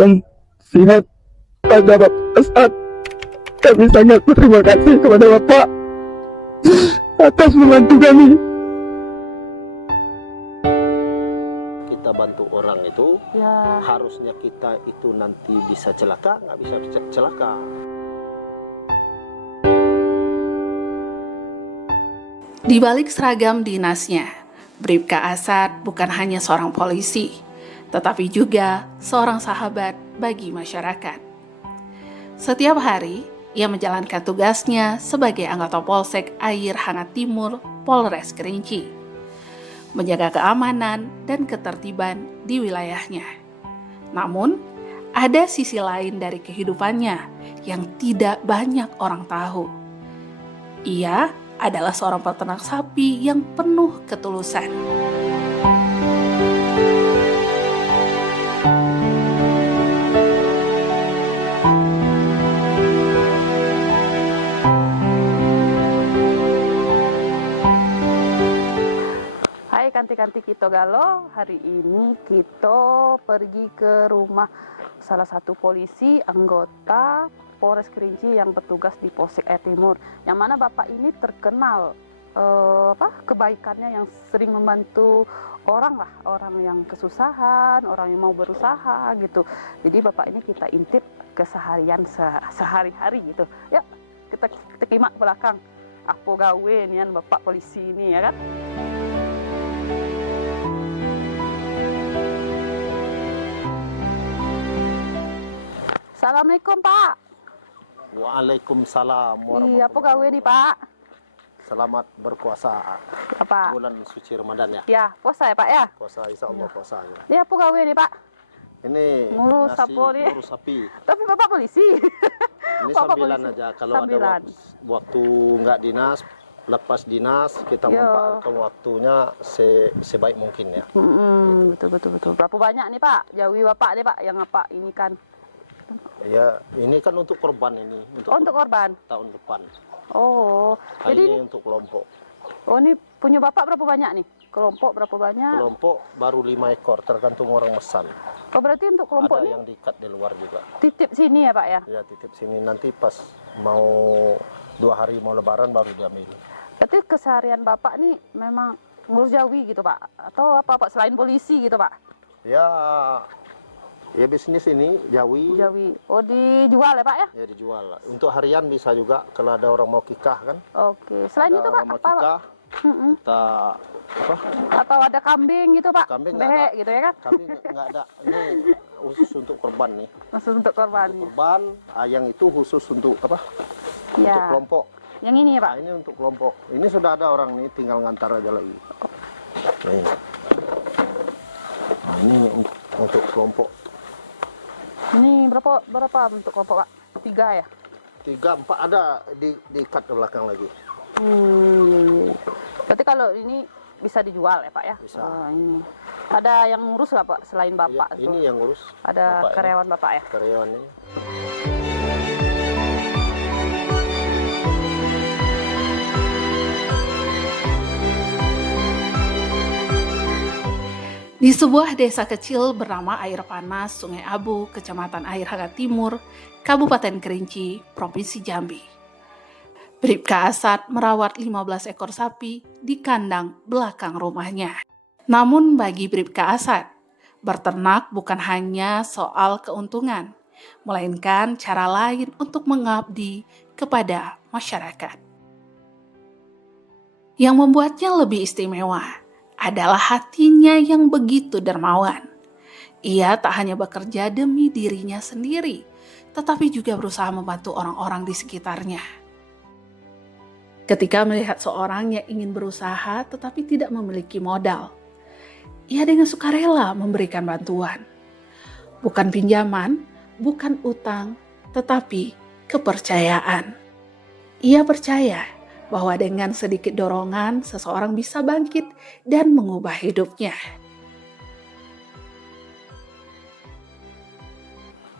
dan sehat pada Bapak saat kami sangat berterima kasih kepada Bapak atas membantu kami. Kita bantu orang itu, Ya. harusnya kita itu nanti bisa celaka, nggak bisa celaka. Di balik seragam dinasnya, Bribka Asad bukan hanya seorang polisi, tetapi juga seorang sahabat bagi masyarakat. Setiap hari, ia menjalankan tugasnya sebagai anggota Polsek Air Hangat Timur, Polres Kerinci, menjaga keamanan dan ketertiban di wilayahnya. Namun, ada sisi lain dari kehidupannya yang tidak banyak orang tahu. Ia adalah seorang peternak sapi yang penuh ketulusan. Hai kanti-kanti kita galo, hari ini kita pergi ke rumah salah satu polisi anggota Polres Kerinci yang bertugas di Polsek Air Timur, yang mana bapak ini terkenal kebaikannya yang sering membantu orang lah, orang yang kesusahan, orang yang mau berusaha gitu. Jadi bapak ini kita intip keseharian sehari-hari gitu. Yuk kita kimak ke belakang. Apa gawe nian bapak polisi ini ya kan? Assalamualaikum Pak. Waalaikumsalam Iya, apa gawe nih Pak? Selamat berpuasa Apa? bulan suci Ramadan ya. Ya, puasa ya Pak ya? Puasa, insya Allah puasa ya. Ini apa gawe nih Pak? Ini Ngurus nasi, sapo nih. ngurus sapi. Tapi Bapak polisi. Ini Bapak sambilan polisi. aja. Kalau Sambilan. ada waktu nggak dinas, lepas dinas, kita Yo. manfaatkan waktunya sebaik mungkin ya. Betul. Berapa banyak nih Pak? Jawi Bapak nih Pak yang apa ini kan? Ya, ini kan untuk korban ini. Oh, untuk korban. Tahun depan. Oh, Kali jadi ini untuk kelompok. oh ini punya Bapak berapa banyak nih? Kelompok berapa banyak? Kelompok baru 5 ekor, tergantung orang mesan. Oh, berarti untuk kelompok Ada ini yang diikat di luar juga. titip sini ya Pak ya? Ya, titip sini, nanti pas mau 2 hari mau lebaran baru diambil. Berarti keseharian Bapak nih memang ngurus Jawi gitu Pak? Atau apa Pak selain polisi gitu Pak? Ya bisnis ini Jawi. Jawi. Oh, dijual ya Pak ya? Ya dijual. Untuk harian bisa juga kalau ada orang mau kikah kan. Oke. Selain Ada itu Pak, orang mau apa Pak? kikah, kita apa? Atau ada kambing gitu Pak? Kambing nggak Behek ada. gitu ya kan? Kami nggak ada. Ini khusus untuk korban nih. Maksud untuk korbannya. Korban, yang itu khusus untuk apa? Untuk Ya. kelompok. Yang ini ya Pak? Nah, ini untuk kelompok. Ini sudah ada orang nih, tinggal ngantar aja lagi. Nih. Nah, ini untuk kelompok. Ini berapa untuk kelompok Pak? 3 ya? 3, 4 ada diikat ke belakang lagi. Iya. Berarti kalau ini bisa dijual ya Pak ya? Bisa. Oh, ini. Ada yang ngurus nggak Pak selain Bapak? Ya, ini yang ngurus. Ada Bapak karyawan Bapak ya? ini. Karyawan ini. Di sebuah desa kecil bernama Air Panas, Sungai Abu, Kecamatan Air Hangat Timur, Kabupaten Kerinci, Provinsi Jambi. Bribka Asad merawat 15 ekor sapi di kandang belakang rumahnya. Namun bagi Bribka Asad, berternak bukan hanya soal keuntungan, melainkan cara lain untuk mengabdi kepada masyarakat. Yang membuatnya lebih istimewa adalah hatinya yang begitu dermawan. Ia tak hanya bekerja demi dirinya sendiri, tetapi juga berusaha membantu orang-orang di sekitarnya. Ketika melihat seorang yang ingin berusaha tetapi tidak memiliki modal, ia dengan sukarela memberikan bantuan. Bukan pinjaman, bukan utang, tetapi kepercayaan. Ia percaya bahwa dengan sedikit dorongan, seseorang bisa bangkit dan mengubah hidupnya.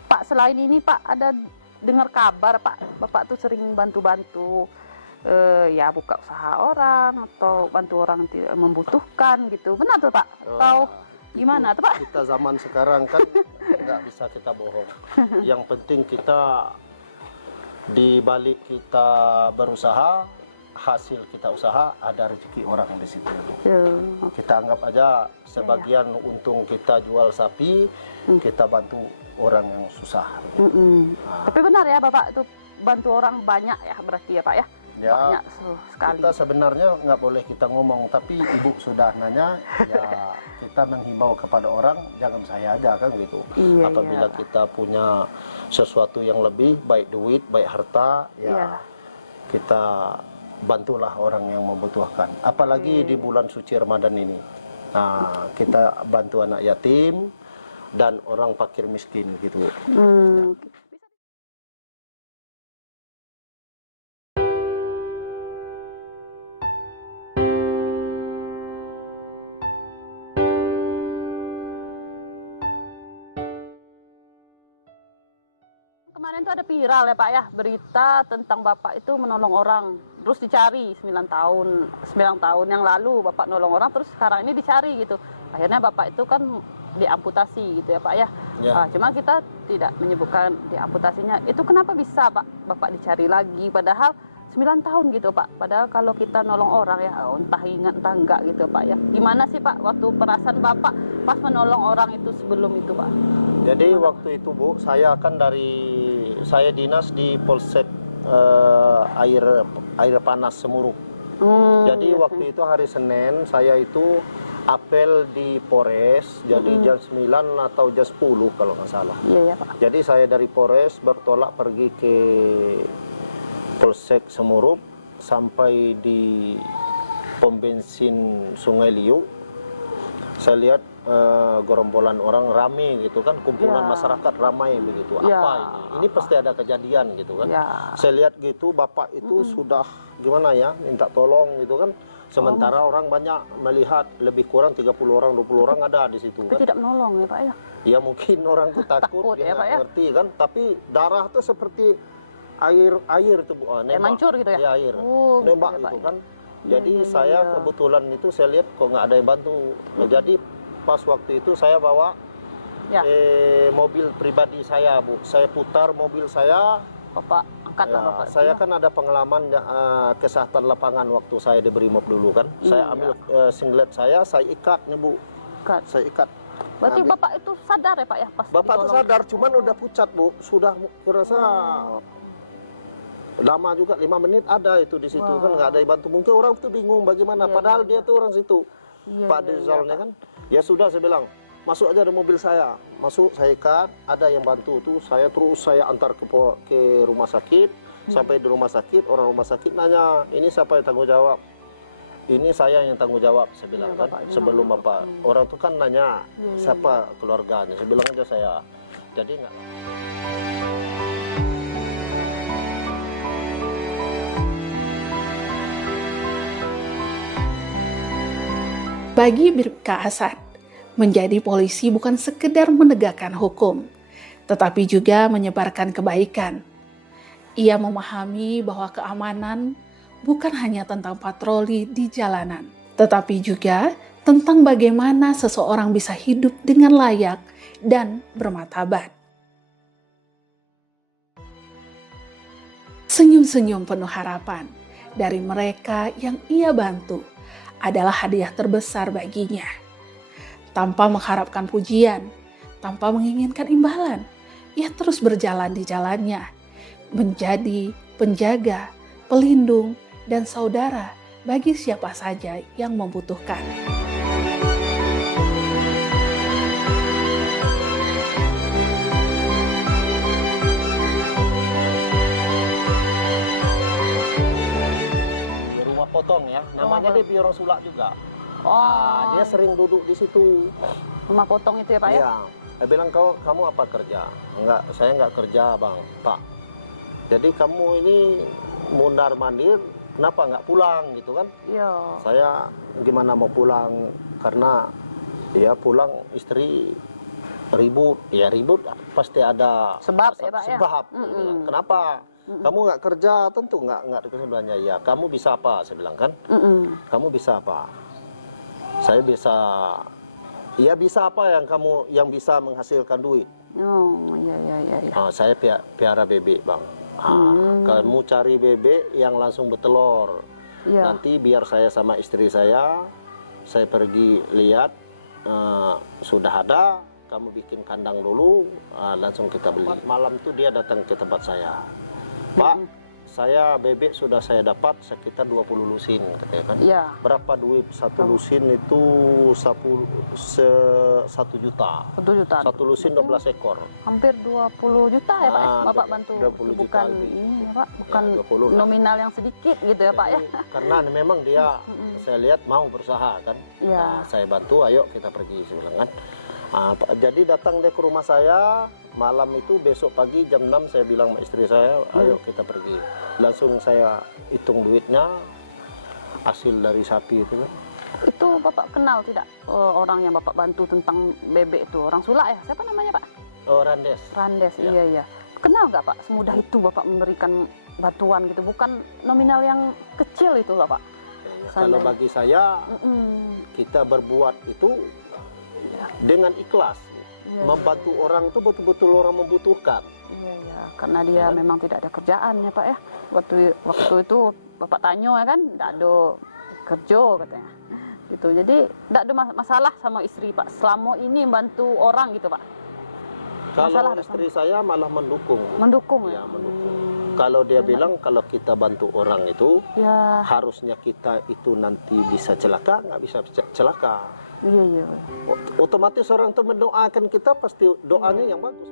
Pak, selain ini Pak, ada dengar kabar Pak, Bapak tuh sering bantu-bantu ya buka usaha orang atau bantu orang tidak membutuhkan gitu. Benar tuh Pak? Atau gimana tuh Pak? Kita zaman sekarang kan nggak bisa kita bohong. Yang penting kita di balik kita berusaha, hasil kita usaha, ada rezeki orang di situ. Ya. Kita anggap aja sebagian untung kita jual sapi, kita bantu orang yang susah. Tapi benar ya Bapak itu bantu orang banyak ya berarti ya Pak ya? Ya, banyak sekali. kita sebenarnya nggak boleh kita ngomong, tapi ibu sudah nanya, ya kita menghimbau kepada orang, jangan saya aja kan gitu. Iya, Apabila iya. kita punya sesuatu yang lebih, baik duit, baik harta, ya Iya. kita bantulah orang yang membutuhkan. Apalagi di bulan suci Ramadan ini. Nah, kita bantu anak yatim dan orang fakir miskin gitu. Kemarin tuh ada viral ya Pak ya, berita tentang Bapak itu menolong orang, terus dicari 9 tahun yang lalu Bapak nolong orang, terus sekarang ini dicari gitu. Akhirnya Bapak itu kan diamputasi gitu ya Pak ya. Ya. Cuma kita tidak menyebutkan diamputasinya. Itu kenapa bisa Pak Bapak dicari lagi padahal 9 tahun gitu Pak. Padahal kalau kita nolong orang ya entah ingat entah enggak gitu Pak ya. Gimana sih Pak waktu perasaan Bapak pas menolong orang itu sebelum itu Pak? Jadi waktu itu Bu, saya saya dinas di Polsek air panas Semuruk. Jadi waktu itu hari Senin saya itu apel di Polres, jadi jam 9 atau jam 10 kalau nggak salah. Iya ya Pak. Jadi saya dari Polres bertolak pergi ke Polsek Semuruk, sampai di pom bensin Sungai Liu. Saya lihat gerombolan orang rame gitu kan, kumpulan masyarakat ramai begitu. Apa ini? Ini pasti ada kejadian gitu kan. Saya lihat gitu, bapak itu sudah gimana ya, minta tolong gitu kan. Sementara orang banyak melihat, lebih kurang 30 orang, 20 orang ada di situ Tapi kan. tidak menolong ya Pak ya? Ya mungkin orang tuh takut, Takut dia ya, Pak, nggak ya? ngerti kan. Tapi darah tuh seperti air tuh Bu. Nembak. mancur gitu ya? Iya, air. Oh, Nembak gitu ya, Pak, gitu ya. kan. Jadi saya kebetulan itu saya lihat kok nggak ada yang bantu. Nah, jadi pas waktu itu saya bawa Ya. mobil pribadi saya Bu. Saya putar mobil saya. Bapak angkatlah Ya, Bapak. saya kan ada pengalaman kesehatan lapangan waktu saya di Brimob dulu kan. Saya ambil singlet saya ikat nih Bu. Angkat. Saya ikat. Berarti Nah, Bapak itu sadar ya Pak ya pas Bapak tuh ditolong? sadar, cuman udah pucat Bu. Sudah kurasa lama juga, 5 menit ada itu di situ kan, nggak ada yang bantu. Mungkin orang tuh bingung bagaimana, padahal dia tuh orang situ. Pak Dizalnya kan, ya sudah saya bilang, masuk aja di mobil saya. Masuk, saya ikat, ada yang bantu tuh, saya antar ke rumah sakit. Sampai di rumah sakit, orang rumah sakit nanya, ini siapa yang tanggung jawab? Ini saya yang tanggung jawab, saya bilang kan. Sebelum Bapak, orang tuh kan nanya, siapa keluarganya? Saya bilang aja saya. Jadi nggak. Bagi Bribka Asad, menjadi polisi bukan sekedar menegakkan hukum, tetapi juga menyebarkan kebaikan. Ia memahami bahwa keamanan bukan hanya tentang patroli di jalanan, tetapi juga tentang bagaimana seseorang bisa hidup dengan layak dan bermartabat. Senyum-senyum penuh harapan dari mereka yang ia bantu adalah hadiah terbesar baginya. Tanpa mengharapkan pujian, tanpa menginginkan imbalan, ia terus berjalan di jalannya, menjadi penjaga, pelindung, dan saudara bagi siapa saja yang membutuhkan. Di rumah potong ya, namanya dia Biorong Sulak juga. Oh, Dia sering duduk di situ. rumah potong itu ya Pak ya? Iya. Saya bilang, kamu apa kerja? Enggak, saya enggak kerja Bang, Pak. Jadi kamu ini mundar mandir, kenapa enggak pulang gitu kan? Iya. Saya gimana mau pulang, karena ya pulang istri ribut, ya ribut pasti ada Sebab ya Pak ya? sebab. Saya bilang, kenapa? Kamu nggak kerja, tentu nggak kesebelannya. Ya kamu bisa apa? Saya bilang kan. Kamu bisa apa? Saya bisa Ya bisa apa yang bisa menghasilkan duit? Oh, iya. Saya piara bebek, Bang. Kamu cari bebek yang langsung bertelur. Iya. Nanti biar saya sama istri saya pergi lihat, sudah ada, kamu bikin kandang dulu, langsung kita beli. Malam itu dia datang ke tempat saya. Pak, saya bebek sudah saya dapat sekitar 20 lusin, katanya kan. Iya. Berapa duit satu lusin itu? 1 juta. 1 juta. Satu lusin 12 ekor. Hampir 20 juta ya Pak, Bapak bantu. 20 juta Bukan lebih. ini ya Pak, bukan Ya, 20 lah. nominal yang sedikit gitu ya Pak ya. Karena memang dia, saya lihat mau berusaha kan. Iya. Saya bantu, ayo kita pergi, saya bilang kan. Jadi datang dia ke rumah saya malam itu, besok pagi jam 6 saya bilang sama istri saya, ayo kita pergi. Langsung saya hitung duitnya, hasil dari sapi itu kan. Itu Bapak kenal tidak orang yang Bapak bantu tentang bebek itu? Orang Sulak ya? Siapa namanya Pak? Oh, Randes. Randes, Ya. iya. Kenal nggak Pak? Semudah itu Bapak memberikan bantuan gitu? Bukan nominal yang kecil itu loh Pak. Kalau bagi saya, kita berbuat itu dengan ikhlas. Iya. Membantu orang itu betul-betul orang membutuhkan. Iya, karena dia memang tidak ada kerjaan ya Pak ya. Waktu itu Bapak tanya ya kan, tidak ada kerja katanya. Gitu. Jadi tidak ada masalah sama istri Pak. Selama ini bantu orang gitu Pak. Kalau istri saya malah mendukung. Mendukung Ya, ya. mendukung. Kalau dia bilang kalau kita bantu orang itu, Ya, harusnya kita itu nanti bisa celaka, nggak bisa celaka. iya. Otomatis orang itu mendoakan kita, pasti doanya yang bagus.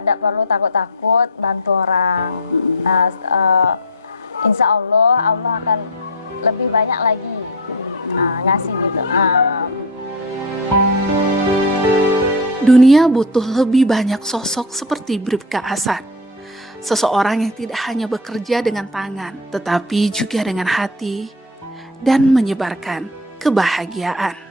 Tidak perlu takut-takut bantu orang. Insya Allah akan lebih banyak lagi ngasih gitu. Dunia butuh lebih banyak sosok seperti Bribka Asad. Seseorang yang tidak hanya bekerja dengan tangan, tetapi juga dengan hati dan menyebarkan kebahagiaan.